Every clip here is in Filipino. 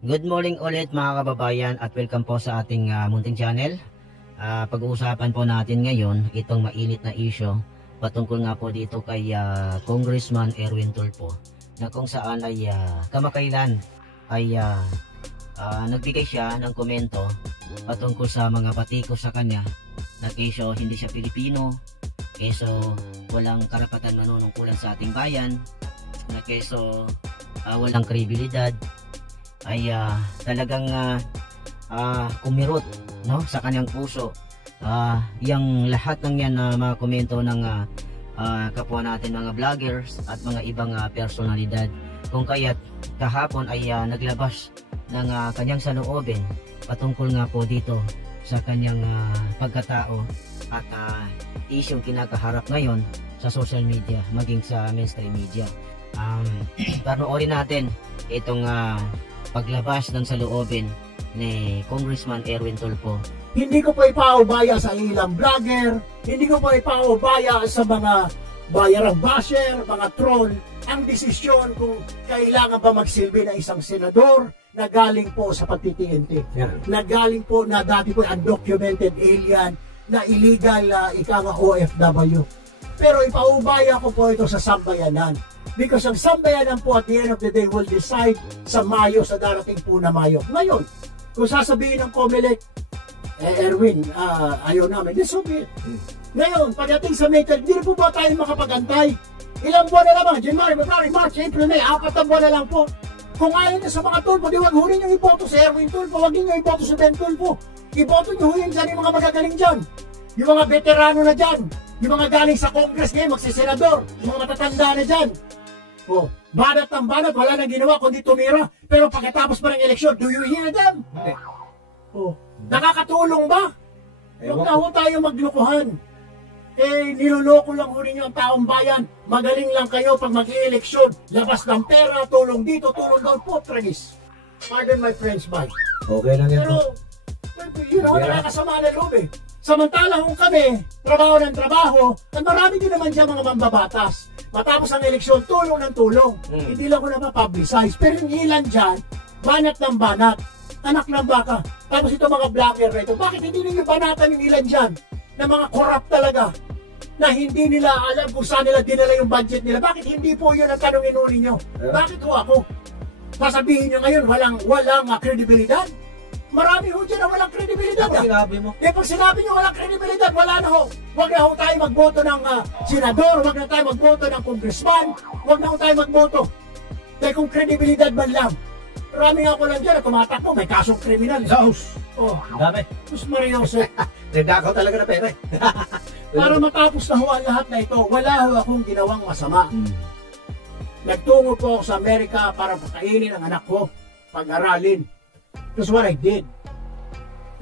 Good morning ulit mga kababayan at welcome po sa ating munting channel. Pag-uusapan po natin ngayon itong mainit na issue patungkol nga po dito kay Congressman Erwin Tulfo, na kung saan ay kamakailan ay nagbigay siya ng komento patungkol sa mga patiko sa kanya na keso hindi siya Pilipino, keso walang karapatan manunungkulan sa ating bayan, na keso walang kredibilidad, ay talagang kumirot, no, sa kanyang puso yung lahat ng yan na mga komento ng kapwa natin mga vloggers at mga ibang personalidad. Kung kaya't kahapon ay naglabas ng kanyang saloobin patungkol nga po dito sa kanyang pagkatao at isyong kinakaharap ngayon sa social media maging sa mainstream media. Panoorin natin itong paglabas ng saloobin ni Congressman Erwin Tulfo. Hindi ko po ipaubaya sa ilang vlogger, hindi ko po ipaubaya sa mga bayarang basher, mga troll, ang desisyon kung kailangan ba magsilbi na isang senador na galing po sa pagtitiinti. Na galing po na dati po undocumented alien, na illegal ikanga OFW. Pero ipaubaya ko po ito sa sambayanan. Because ang sambayanan po at the end of the day will decide sa Mayo, sa darating po na Mayo. Ngayon, kung sasabihin ng COMELEC, Erwin, ayaw namin, disobey. Ngayon, pagdating sa May 12, hindi po ba tayo makapag-antay? Ilang buwan na naman, January, February, March, April, May, 4 na buwan na lang po. Kung ayaw na sa mga Tulfo, di wag hunin yung iboto sa Erwin Tulfo, wag nyo iboto sa Ben Tulfo. Iboto nyo hunin dyan yung mga magagaling dyan. Yung mga veterano na dyan. Yung mga galing sa Congress ngayon, magsisenador. Yung mga matatanda na dyan. Oh, banat ng banat, wala nang ginawa kundi tumira. Pero pagkatapos pa ng eleksyon, do you hear them? Oh, nakakatulong ba? Huwag na ho tayo maglukuhan. Niloloko lang ho ninyo ang taong bayan. Magaling lang kayo pag mag-i-eleksyon. Labas ng pera, tulong dito, tulong doon po, Tragis. Pardon my French, bye. Okay lang yan. Pero, you know, nakakasama na loob eh. Samantalang kung kami, trabaho ng trabaho, at marami din naman dyan mga mambabatas. Matapos ang eleksyon, tulong ng tulong. Hindi lang ko na ma-publicize. Pero yung ilan dyan, banat ng banat, anak ng baka. Tapos ito mga vlogger na ito, bakit hindi ninyo banatan yung ilan dyan? Na mga corrupt talaga, na hindi nila alam kung saan nila dinala yung budget nila. Bakit hindi po yun ang tanongin ninyo? Bakit ho ako? Sasabihin nyo ngayon, walang credibilidad? Marami ho dyan na walang kredibilidad. Pag sinabi mo. Pag sinabi nyo walang kredibilidad, wala na ho. Huwag na ho tayo magboto ng senador, huwag na tayo magboto ng congressman, huwag na ho tayo magboto. Dahil kung kredibilidad man lang. Marami nga ko lang dyan na tumatakbo, may kasong kriminal. Oh, Dami. Sus Mariose. Nagdakaw talaga na pera eh. Para matapos na ho ang lahat na ito, wala ho akong ginawang masama. Nagtungo po ako sa Amerika para pakainin ang anak ko, pag-aralin. That's what I did.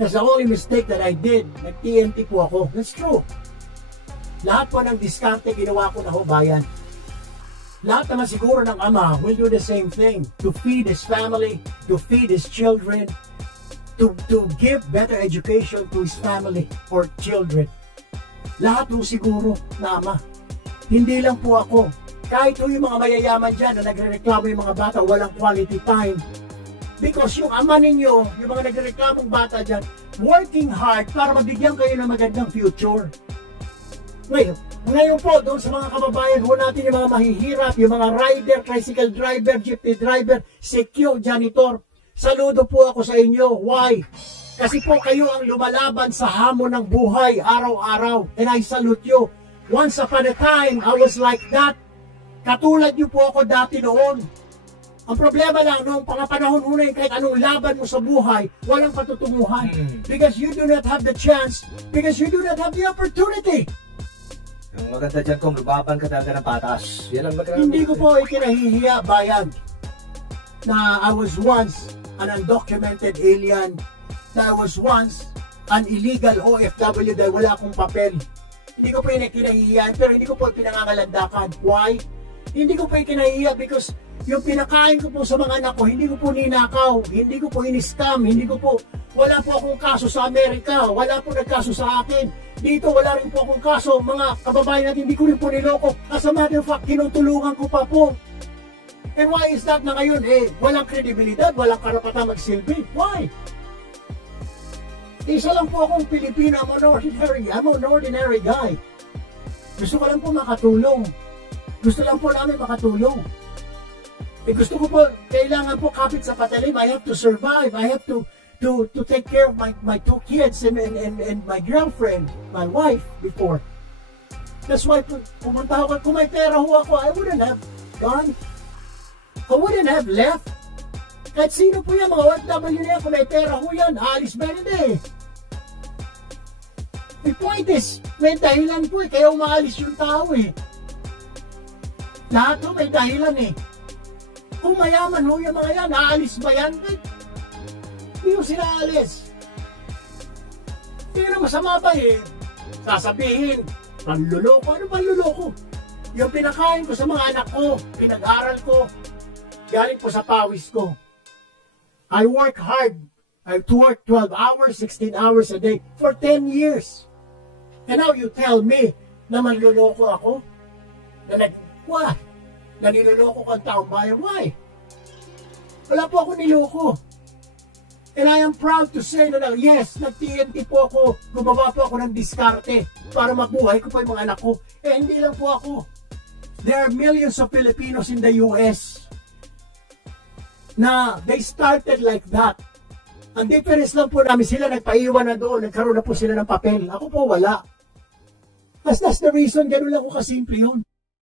That's the only mistake that I did. Nag-TNT po ako. That's true. Lahat po ng diskarte ginawa ko na ho, bayan. Lahat naman siguro ng ama will do the same thing. To feed his family, to feed his children, to give better education to his family or children. Lahat po siguro na ama. Hindi lang po ako. Kahit po yung mga mayayaman dyan na nagre-reklamo yung mga bata, walang quality time. Because yung ama ninyo, yung mga nagreklamong bata dyan, working hard para mabigyan kayo ng magandang future. Ngayon po, doon sa mga kababayan ho natin, yung mga mahihirap, yung mga rider, tricycle driver, jeepney driver, secure, janitor, saludo po ako sa inyo. Why? Kasi po kayo ang lumalaban sa hamon ng buhay araw-araw. And I salute you. Once upon a time, I was like that. Katulad niyo po ako dati noon. Ang problema lang, noong pangapanahon una yung kahit anong laban mo sa buhay, walang patutunguhan. Because you do not have the chance, because you do not have the opportunity. Ang maganda dyan kung lumaban ka talaga ng patas. Yan ang maganda. Hindi ko po ikinahihiya, bayan, na I was once an undocumented alien, na I was once an illegal OFW dahil wala akong papel. Hindi ko po ikinahihiyan, pero hindi ko po pinangangalandakan. Why? Hindi ko po ikinahihiya because yung pinakain ko po sa mga anak ko, hindi ko po ninakaw, hindi ko po in-scam, wala po akong kaso sa Amerika, wala po nagkaso sa akin. Dito wala rin po akong kaso, mga kababayan natin, hindi ko rin po niloko. As a matter of fact, tinutulungan ko pa po. And why is that na ngayon, walang kredibilidad, walang karapatan magsilbi? Why? Isa lang po akong Pilipino, I'm an ordinary guy. Gusto ko lang po makatulong. Gusto lang po namin makatulong. Gusto ko po, kailangan po kapit sa patalim. I have to survive. I have to take care of my 2 kids and my girlfriend, my wife before. That's why pumunta ako. Kung may pera ho ako, I wouldn't have gone. I wouldn't have left. Kahit sino po yan, mga OFW na yan, kung may pera ho yan, alis ba hindi? The point is, may dahilan po kaya umaalis yung tao Lahat ho may dahilan Kung mayaman ho yung mga yan, aalis ba yan? Hindi ho sila aalis. Hindi na masama ba sasabihin, panluloko. Ano panluloko? Yung pinakain ko sa mga anak ko, pinag-aral ko, galing po sa pawis ko. I work hard. I work 12 hours, 16 hours a day for 10 years. And now you tell me na manluloko ako? Na niloloko ko ang taong bayan? Why? Wala po ako niloko. And I am proud to say na yes, nag-TNT po ako, gumawa po ako ng diskarte para mabuhay ko po yung mga anak ko. Hindi lang po ako. There are millions of Filipinos in the US na they started like that. Ang difference lang po namin, sila nagpaiwan na doon, nagkaroon na po sila ng papel. Ako po wala. That's the reason, ganun lang ko kasimple yun.